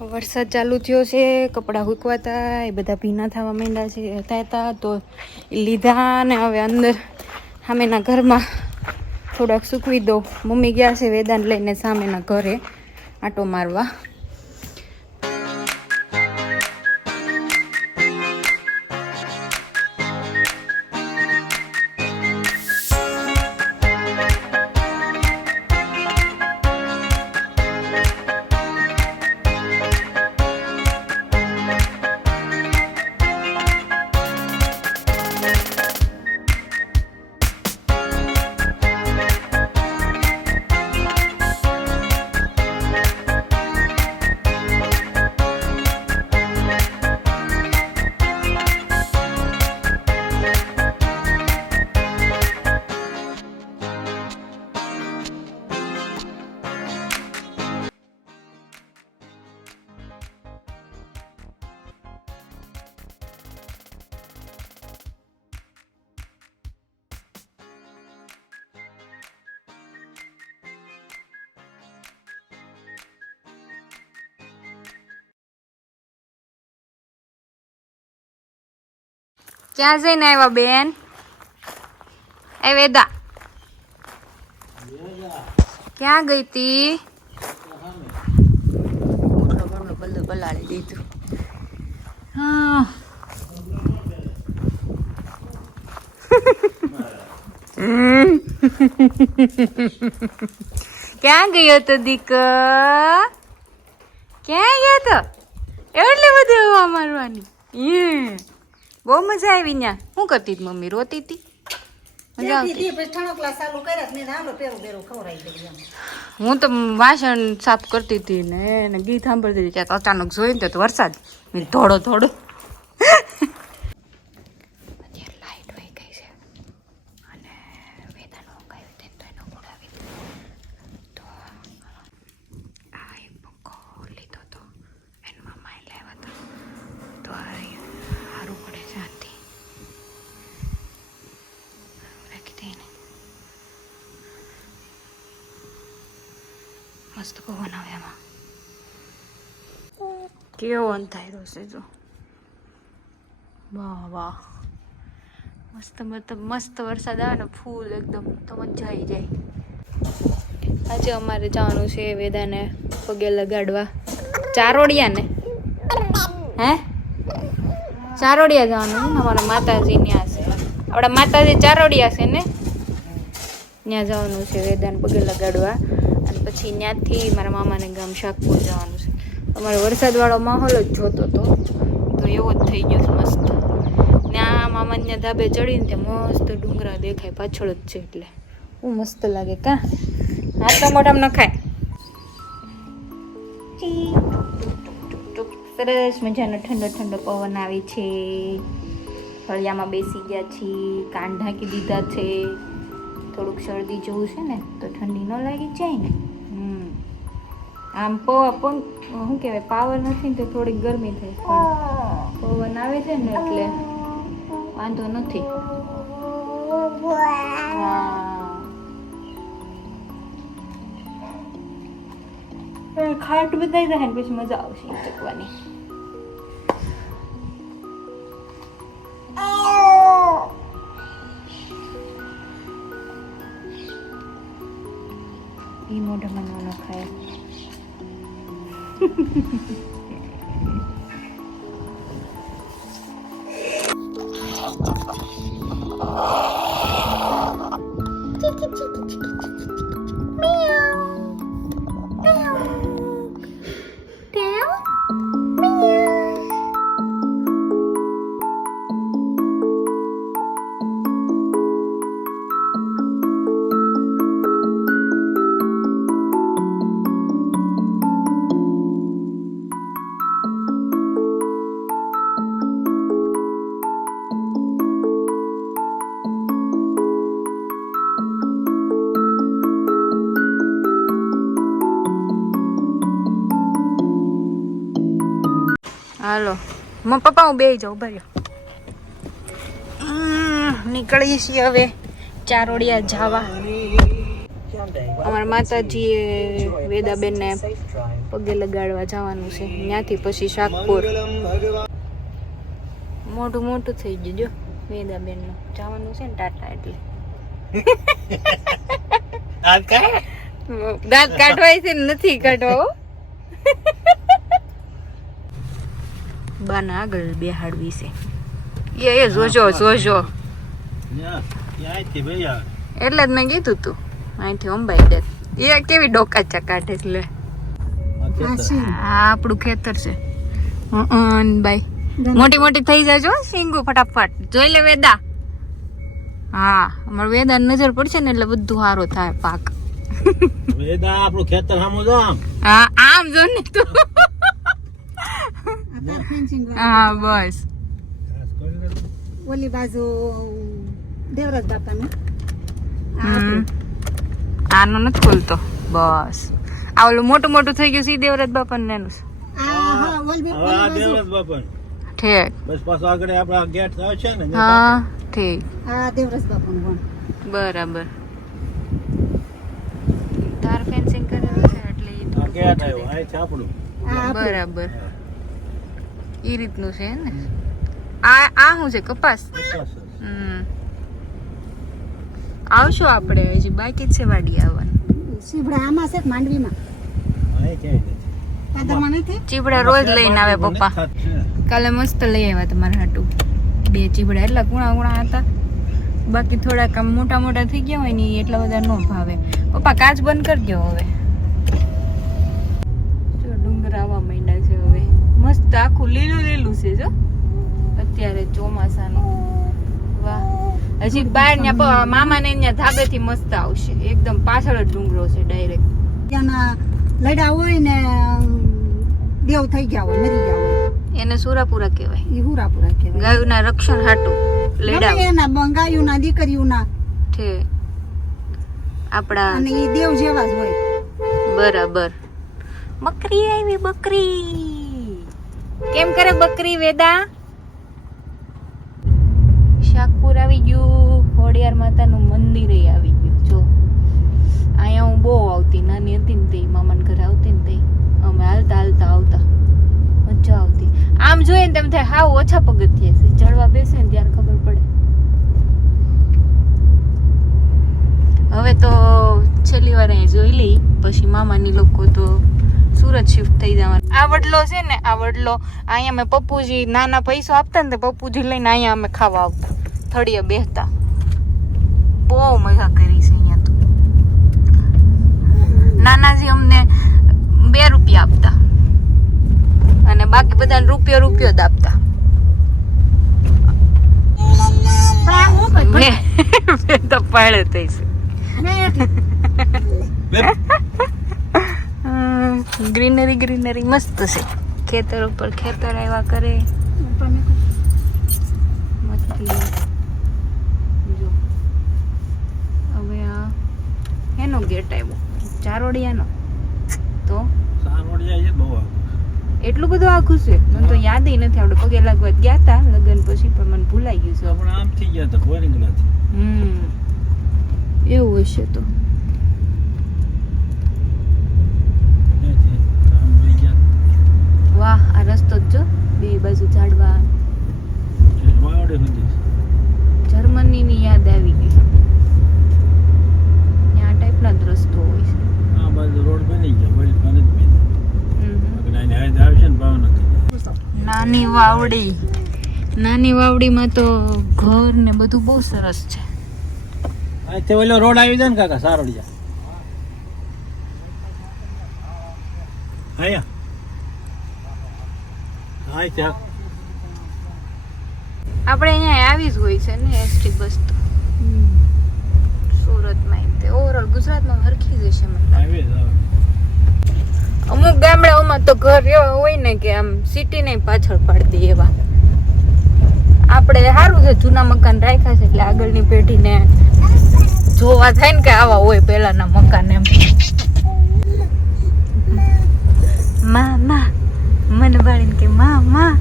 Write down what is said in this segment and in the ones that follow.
વરસાદ ચાલુ થયો છે, કપડાં સૂકવાતા એ બધા ભીના થવા માંડ્યા છે હતા તો એ લીધા ને હવે અંદર સામેના ઘરમાં થોડાક સૂકવી દો. મમ્મી ગયા છે વેદાંત લઈને સામેના ઘરે આંટો મારવા. ક્યાં જઈને આવ્યા બેન? એ વેદા ક્યાં ગઈ તી? બધું પલાળી દીધું. હા ક્યાં ગયો તો દીક? ક્યાં ગયો તો? એટલે બધું હવા મારવાની. બહુ મજા આવી. ત્યાં શું કરતી હતી મમ્મી? રોતી હતી? હું તો વાસણ સાફ કરતી હતી ને ગીત સાંભળતી હતી ત્યાં અચાનક જોઈને તો વરસાદ. થોડો થોડો લાઈટ વહી ગઈ છે અને વેદાનો ઉગાવી દે તો એનો ઉડાવી તો આ એક પંખો લીધો તો એના મામાએ લાવ્યા હતા તો સારું પડે શાંતિ રાખી દઈને. મસ્ત પવન આવે એમાં. કેવો અંધારો છે જો. વાહ વાહ મસ્ત મસ્ત વરસાદ આવે ને ફૂલ એકદમ તો મજા આવી જાય. આજે અમારે જવાનું છે વેદાને પગે લગાડવા ચારોડિયા ને. હે ચારોડિયા જવાનું છે ને અમારા માતાજી ત્યાં છે. આપણા માતાજી ચારોડિયા છે ને ત્યાં જવાનું છે વેદાને પગે લગાડવા. અને પછી ત્યાંથી મારા મામાને ગામ શાકપુર જવાનું છે. અમારે વરસાદવાળો માહોલ જ જોતો હતો તો એવો જ થઈ ગયો છે મસ્ત. ત્યાં મામાને ધાબે ચડીને ત્યાં મસ્ત ડુંગરા દેખાય પાછળ જ છે એટલે બહુ મસ્ત લાગે. કા હાથ મોઢામાં નખાય. સરસ મજાનો ઠંડો ઠંડો પવન આવે છે. ફળિયામાં બેસી ગયા છીએ, કાન ઢાંકી દીધા છે. થોડુંક શરદી જેવું છે ને તો ઠંડી ન લાગી જાય ને. આમ શું કહેવાય પાવર નથી ને તો થોડીક ગરમી થાય પણ પવન આવે છે ને એટલે વાંધો નથી. ખાટ બધાઈ જાય ને પછી મજા આવશે ચકવાની. ઈ મોઢામાં ન નખાય. હાલો પપ્પા હું બેસી જાઉં ભર્યો. નીકળીએ છીએ હવે ચારોડિયા જવા. અમારા માતાજીએ વેદાબેનને પગે લગાડવા જવાનું છે. ત્યાંથી પછી શાકપુર. મોટું મોટું થઈ ગયું જો વેદાબેન નું જવાનું છે ને ટાટા એટલે દાંત કાઢવાય છે ને નથી કાઢવા બાના આગળ બેહાડવી છે એ જોજો જોજો એટલે જ મેં કીધું તું અહીંથી અંબાઈ દે એ કેવી ડોકાચા કાઢે એટલે આ આપણું ખેતર છે બાઈ મોટી મોટી થઈ જાય જો સિંગુ ફટાફટ જોઈ લે વેદા હા અમારું વેદા નજર પડશે ને એટલે બધું સારું થાય પાક વેદા આપણું ખેતર સામું જો આમ હા આમ જો ને તું હા બસ ઓલી બાજુ દેવરાજ બાપાનું આનું નથી ખોલતો બસ આ ઓલું મોટું મોટું થઈ ગયું છે દેવરાજ બાપા ને એનું દેવરાજ બાપા ઠીક બસ પાછો આગળ આપડા ગેટ આવશે ને હા ઠીક હા દેવરાજ બાપાનું બરાબર તાર ફેન્સિંગ કરેલું છે એટલે એ આ ગેટ આવ્યો આ છે આપણું બરાબર ઈ રીતનું છે ને આ શું છે કપાસ આવશો આપણે હજી બાકી જ છે વાડી આવવાનું શીભડા આમાં છે માંડવીમાં પાદરમાં નથી ચીબડા રોજ લઈને આવે પપ્પા કાલે મસ્ત લઈ આવ્યા તમારા હાટુ 2 ચીબડા એટલા ગુણા ગુણા હતા બાકી થોડાક આમ મોટા મોટા થઈ ગયા હોય ને એટલા બધા ન ભાવે પપ્પા કાચ બંધ કરજો હવે જો ડુંગર આવવા માંડ્યા છે હવે મસ્ત આખું લીલું લીલું છે જો અત્યારે ચોમાસાનું વાહ હજી બહાર ત્યાં મામા ને ત્યાં ધાબેથી મસ્ત આવશે એકદમ પાછળ જ ડુંગરો છે ડાયરેક્ટ ત્યાંના લડા હોય ને દેવ થઈ ગયા હોય મરી ગયા હોય એને સુરાપુરા કહેવાય એ હુરાપુરા કહેવાય ગાયોના રક્ષણ હાટું લેડા એના ગાયોના દીકરીઓના છે આપણા અને એ દેવ જેવા જ હોય બરાબર બકરી આવી બકરી કેમ કરે બકરી વેદા શાકપુર આવી ગયું ખોડિયાર માતાનું મંદિર આવી ગયું જો અહીંયા હું બહુ આવતી નાની હતી ને તે મામાના ઘરે આવતી ને તે અમે હાલતા હાલતા આવતા મજા આવતી આમ જોઈએ ને તેમ થાય હાવ ઓછા પગથિયા છે ચડવા બેસે ને ત્યારે ખબર પડે હવે તો છેલ્લી વાર અહીં જોઈ લઈ પછી મામાની લોકો તો સુરત શિફ્ટ થઈ જવાનું આ વડલો છે ને આ વડલો અહીંયા અમે પપ્પુજી નાના પૈસો આપતા ને પપ્પુજી લઈને અહીંયા અમે ખાવા આવતા થળીએ બેસતા બહુ મજા કરી છે અહીંયા તો નાનાજી અમને 2 રૂપિયા આપતા અને બાકી બધાને રૂપિયો જ આપતા તો પાડે થઈ છે ગ્રીનરી ગ્રીનરી મસ્ત છે ખેતર ઉપર ખેતર આવ્યા કરે જો હવે આ એનો ગેટ આવ્યો ચારોડિયાનો તો એટલું બધું આખું છે મને તો યાદ નથી આપણે પગે લાગવા ગયા હતા લગ્ન પછી પણ મને ભૂલાઈ ગયું છે આપણે આમ થઈ ગયા હતા બોરિંગ નથી એવું હશે તો વાહ આ રસ્તો જ જો 2 બાજુ ઝાડવા જર્મની ની યાદ આવી ગઈ આ ટાઈપના જ રસ્તો હોય છે આ બાજુ રોડ બની ગયા વળી પાણી જ બની અગડાઈને હાઈદ આવશે ને ભાવનગર નાની વાવડીમાં તો ઘર ને બધું બહુ સરસ છે અહીંથી ઓલો રોડ આવી જાય ને કાકા સારોડિયા અહીંયા આપણે અહીંયા આવી જ હોય છે ને એસટી બસ તો સુરતમાં તે ઓવરઓલ ગુજરાતમાં હરખી જ છે અમુક ગામડાઓમાં તો ઘર એવા હોય ને કે આમ સિટી ને પાછળ પાડી દે એવા આપણે સારું છે જૂના મકાન રાખ્યા છે એટલે આગળની પેઢીને જોવા થાય ને કે આવા હોય પહેલાના મકાન એમ મામા મને બાળીને કે મામા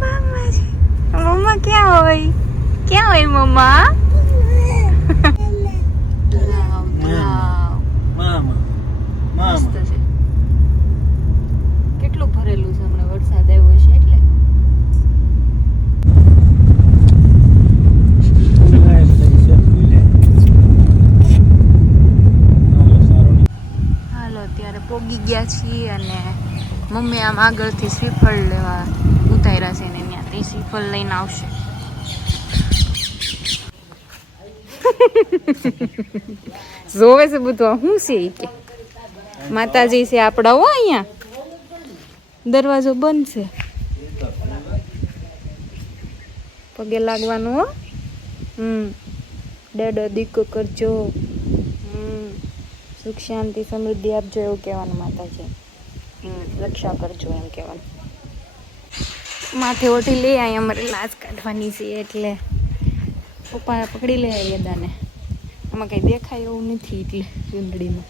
મામાજી મમ્મા ક્યાં હોય મમ્મા મસ્ત છે મમ્મી આમ આગળથી શ્રીફળ લેવા ઉતાર્યા છે ને ત્યાંથી શ્રીફળ લઈને આવશે. જોવે છે બધું શું છે ઈ કે માતાજી છે આપડા હો અહીંયા દરવાજો બંધ છે પગે લાગવાનું હો. ડેડો દીકો કરજો, સુખ શાંતિ સમૃદ્ધિ આપજો એવું કહેવાનું માતાજી. રક્ષા કરજો એમ કહેવાનું. માથે ઓઢી લઈ આવી અમારે લાજ કાઢવાની છે એટલે પપ્પા પકડી લે વેદાને. આમાં કંઈ દેખાય એવું નથી એટલે ચૂંદડીમાં.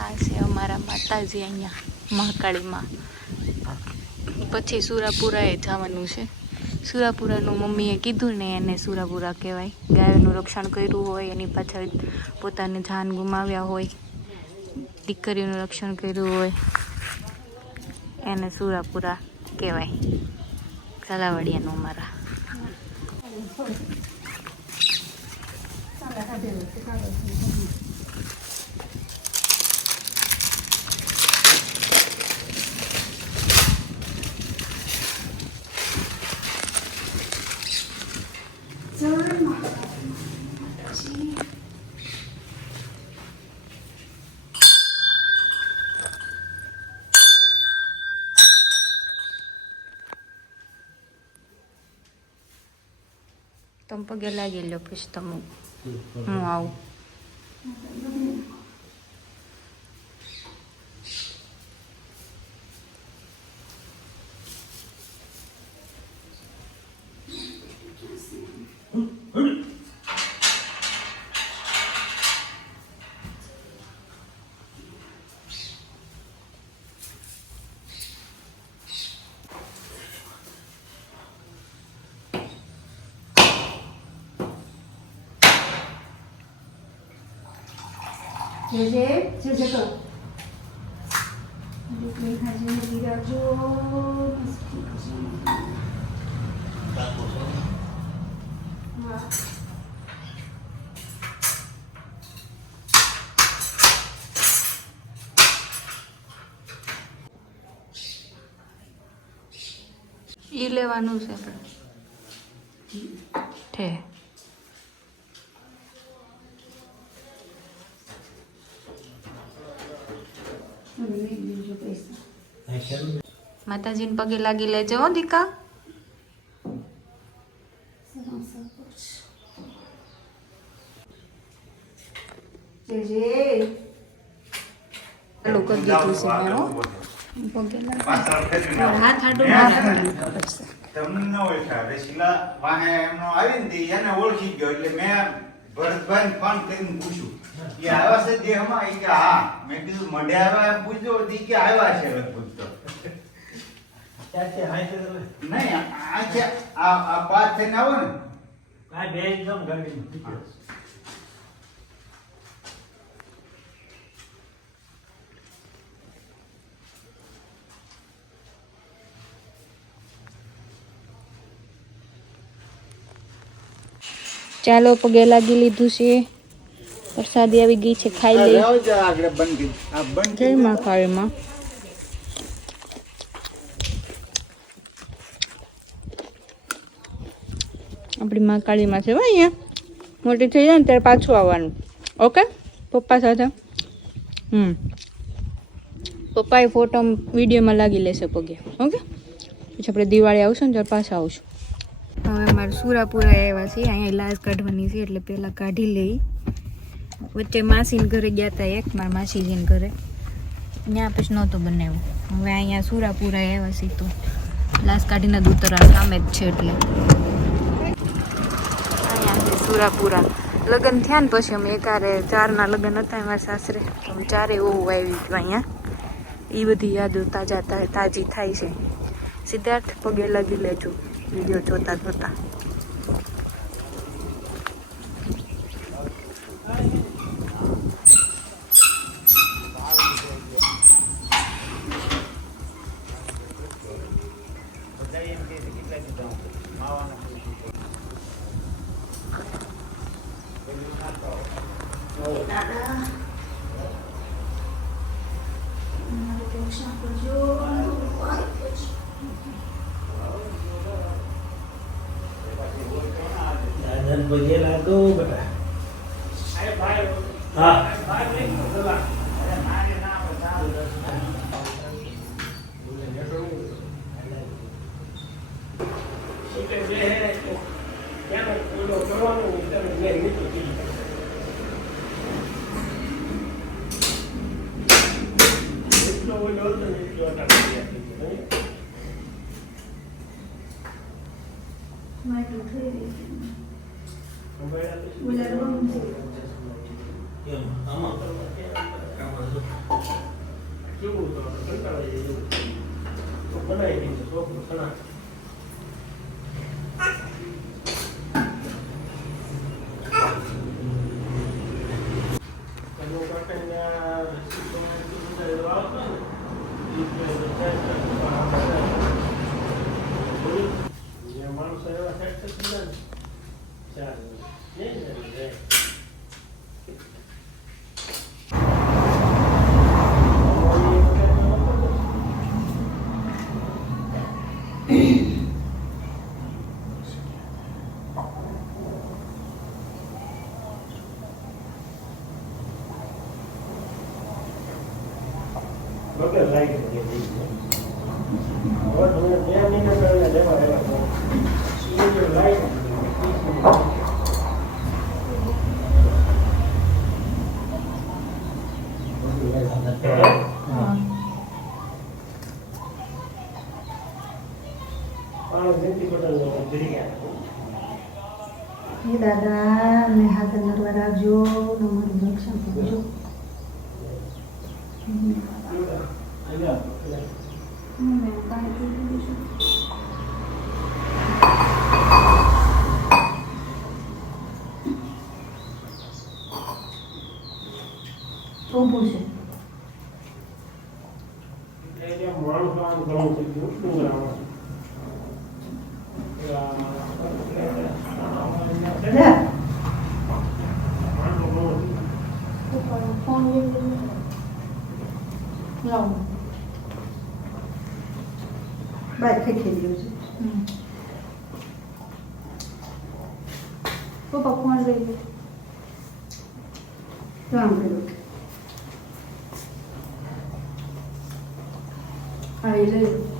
આ છે અમારા માતાજી અહીંયા મહાકાળીમાં. પછી સુરાપુરાએ જવાનું છે. સુરાપુરાનું મમ્મીએ કીધું ને એને સુરાપુરા કહેવાય. ગાયોનું રક્ષણ કર્યું હોય એની પાછળ પોતાની જાન ગુમાવ્યા હોય, દીકરીઓનું રક્ષણ કર્યું હોય એને સુરાપુરા કહેવાય. ઝાલાવાડિયાનું અમારા. તમે પગે લાગી લો પછી તમે હું આવું. જે કરો ઈ લેવાનું છે આપણે ઠે. માતાજીને પગે લાગી લેજો હો દીકા. ચાલુ કરી દીધું છે મારો પગે લાગી. હાથ આડો તમને ન ઓળખ્યા રસીલા વાહે એમનો આવીને તે એને ઓળખી ગયો એટલે મેં ભરતભાઈ ફોન કરીને પૂછ્યું કે આવ્યા છે દેહમાં એ કે હા. મેં કીધું મઢે આવ્યા એમ પૂછ્યો દી કે આવ્યા છે પૂછતો નહીં આ છે આ પાસ થઈને આવો ને આ બે એકદમ ગરમી. ચાલો પગે લાગી લીધું છે. વરસાદી આવી ગઈ છે, ખાઈ લઈ. આગળ બંધ આ બંધ જય માં કાળીમાં. આપણી માં કાળીમાં છે અહીંયા. મોટી થઈ જાય ને ત્યારે પાછું આવવાનું. ઓકે પપ્પા સાથે. પપ્પાએ ફોટો વિડીયોમાં લાગી લેશે પગે. ઓકે પછી આપણે દિવાળી આવશું ને ત્યારે પાછા આવશું. હવે અમારે સુરાપુરા આવ્યા છીએ. અહીંયા લાજ કાઢવાની છે એટલે પહેલાં કાઢી લઈ. વચ્ચે માસીને ઘરે ગયા હતા એક મારા માસીજીને ઘરે, ત્યાં પછી નહોતું બનાવ્યું. હવે અહીંયા સુરાપુરા આવ્યા છીએ તો લાજ કાઢીને ઉતરવા સામે જ છે એટલે અહીંયા છે સુરાપુરા. લગ્ન થયા ને પછી અમે એકારે 4ના લગ્ન હતા અમારા સાસરે, અમે 4 વહુ આવી અહીંયા. એ બધી યાદો તાજી થાય છે. સિદ્ધાર્થ પગે લાગી લેજો વિડીયો જોતા જોતા. રક્ષા કરજો. દાદા પગે લાગો બેટા. હા માટું થઈ રહ્યું. કેમ આમાં માણસો એવા સેટ થઈ જાય. Okay, like it. What do you need to tell the devil? You like it. હે દાદા અમને હાથ નરવા રાખજો ને અમારું રક્ષણ કરજો. ઊભું છે. ફોન લાવો. બહાર ખેંચી ગયું છે. પપ્પા ફોન લઈ લો. કામ કર્યું. હા એ લઈ લો.